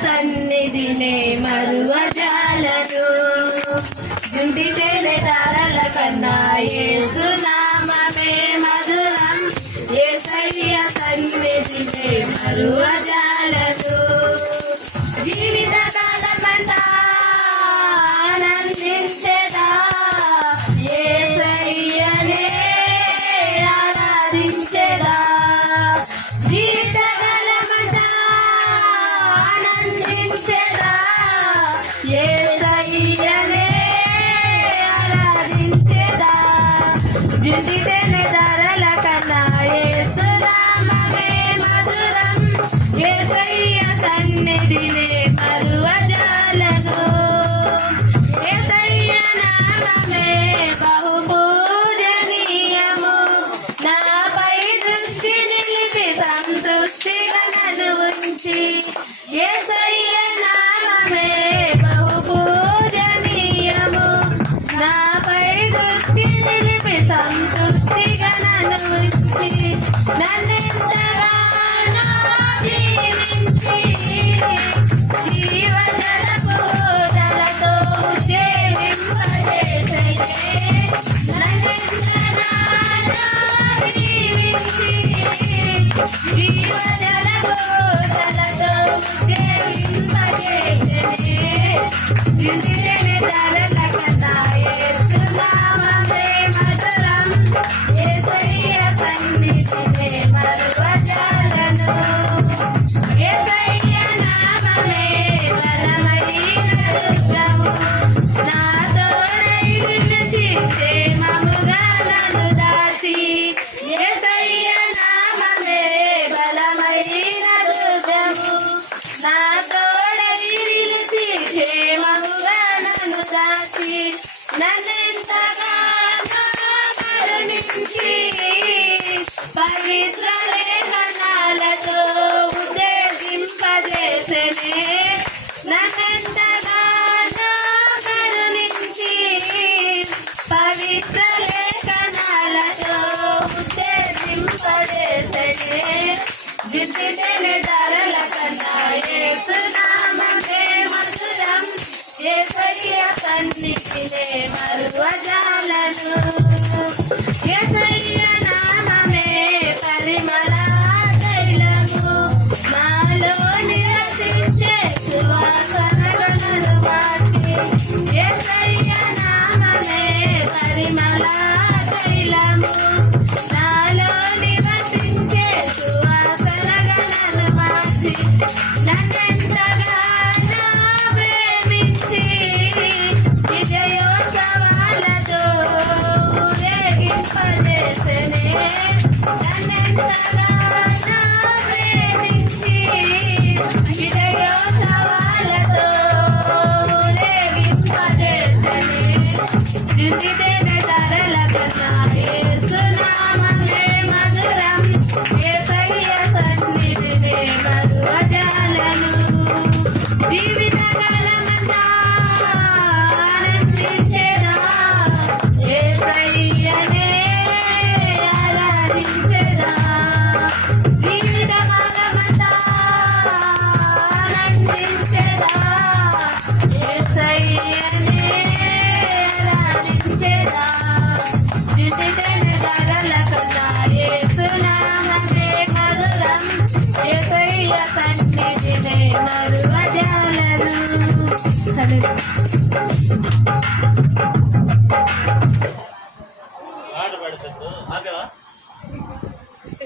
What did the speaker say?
సన్నిధినే మరువజాలను జుంటి తేనె ధారల కన్నా యేసు నామమే మధురం యేసయ్య సన్నిధినే మరువజాలను జీవిత కాలమంతా ఆనందించెదా యేసయ్యనే ఆరాధించెదా జీవిత కాలమంతా ఆనందించెదా యేసయ్యనే ఆరాధించెదా జుంటి తేనె ధారల కన్నా యేసు నామమే మధురం యేసయ్య సన్నిధినే మరువజాలను యేసయ్య నామమే బహు పూజనీయము నాపై దృష్టి నిలిపి సంతృష్టిగా నన్ను ఉంచి యేసయ్య నామమే బహు పూజనీయము నాపై దృష్టి నిలిపి సంతృష్టిగా నన్ను ఉంచి నన్నెంతగానో దీవించి జీవజలపు ఊటలతో సేవింపజేసెనే నన్నెంతగానో దీవించి జీవజలపు ఊటలతో సేవింపజేసెనే జుంటి తేనె ధారల కన్నా యేసు నామమే మధురం యేసయ్య సన్నిధినే మరువజాలను యేసయ్య నామమే బలమైన దుర్గము నా తోడై నిలిచి క్షేమముగా నన్ను దాచి యేసయ్య నామమే బలమైన దుర్గము నా తోడై నిలిచి క్షేమముగా నన్ను దాచి నన్నెంతగానో కరుణించి పవిత్ర లేఖనాలతో ఉత్తేజింపజేసెనే నన్నెంతగానో కరుణించి పవిత్ర లేఖనాలతో ఉత్తేజింపజేసెనే జుంటి తేనె ధారల కన్నా యేసు నామమే మధురం యేసయ్య సన్నిధినే మరువజాలను యేసయ్య నామమే పరిమళ తైలము నాలో నివసించే సువాసనగా నన్ను మార్చి యేసయ్య నామమే పరిమళ తైలము నాలో నివసించే సువాసనగా నన్ను మార్చి నన్నెంతగానో ప్రేమించి విజయోత్సవాలతో ఊరేగింపజేసెనే నన్నెంతగానో ప్రేమించి విజయోత్సవాలతో ఊరేగింపజేసెనే జుంటి తేనె ధారల కన్నా యేసు నామమే మధురం యేసయ్య సన్నిధినే మరువజాలను జీవిత కాలమంతా ఆనందించెదా యేసయ్యనే ఆరాధించెదా జీవిత కాలమంతా ఆనందించెదా యేసయ్యనే ఆరాధించెదా జుంటి తేనె ధారల కన్నా యేసు నామమే మధురం యేసయ్య సన్నిధినే మరువజాలను ఆట పడుతుంది ఆపేవా